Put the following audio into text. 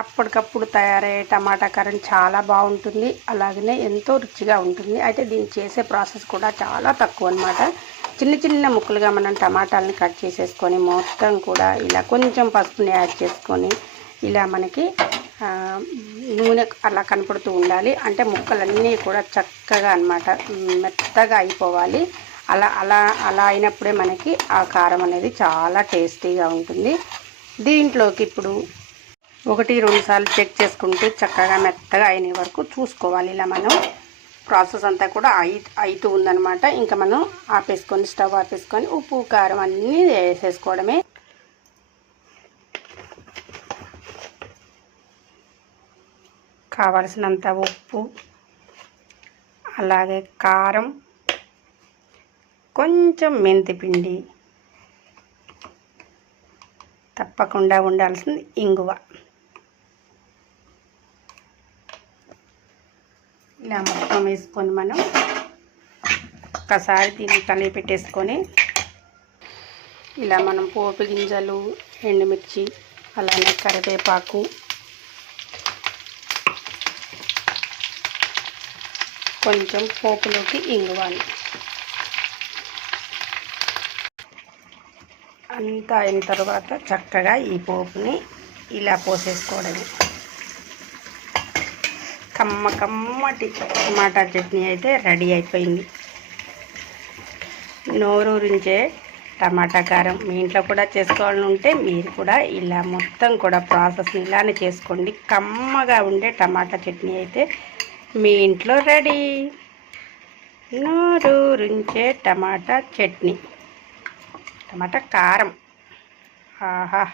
అప్పటికప్పుడు తయారయ్యే టమాటా కారం చాలా బాగుంటుంది. అలాగనే ఎంతో రుచిగా ఉంటుంది. అయితే దీన్ని చేసే ప్రాసెస్ కూడా చాలా తక్కువ అనమాట. చిన్న చిన్న ముక్కలుగా మనం టమాటాలని కట్ చేసేసుకొని మొత్తం కూడా ఇలా కొంచెం పసుపుని యాడ్ చేసుకొని ఇలా మనకి నూనె అలా కనపడుతూ ఉండాలి. అంటే ముక్కలన్నీ కూడా చక్కగా అన్నమాట మెత్తగా అయిపోవాలి. అలా అలా అలా అయినప్పుడే మనకి ఆ కారం అనేది చాలా టేస్టీగా ఉంటుంది. దీంట్లోకి ఇప్పుడు 1-2 సార్లు చెక్ చేసుకుంటూ చక్కగా మెత్తగా అయిన వరకు చూసుకోవాలి. ఇలా మనం ప్రాసెస్ అంతా కూడా అవుతూ ఉందన్నమాట. ఇంకా మనం ఆపేసుకొని స్టవ్ ఆపేసుకొని ఉప్పు కారం అన్నీ వేసేసుకోవడమే. కావలసినంత ఉప్పు, అలాగే కారం, కొంచెం మెంతిపిండి, తప్పకుండా ఉండాల్సింది ఇంగువ. ఇలా మొత్తం వేసుకొని మనం ఒక్కసారి దీన్ని కలిపి పెట్టేసుకొని ఇలా మనం పోపు గింజలు, ఎండుమిర్చి, అలానే కరివేపాకు, కొంచెం పోపులోకి ఇంగువాలి అంతా అయిన తర్వాత చక్కగా ఈ పోపుని ఇలా పోసేసుకోవడమే. కమ్మటి టమాటా చట్నీ అయితే రెడీ అయిపోయింది. నోరూరించే టమాటా కారం మీ ఇంట్లో కూడా చేసుకోవాలని ఉంటే మీరు కూడా ఇలా మొత్తం కూడా ప్రాసెస్ని ఇలానే చేసుకోండి. కమ్మగా ఉండే టమాటా చట్నీ అయితే మీ ఇంట్లో రెడీ. నోరూరించే టమాటా చట్నీ, టమాటా కారం. ఆహా!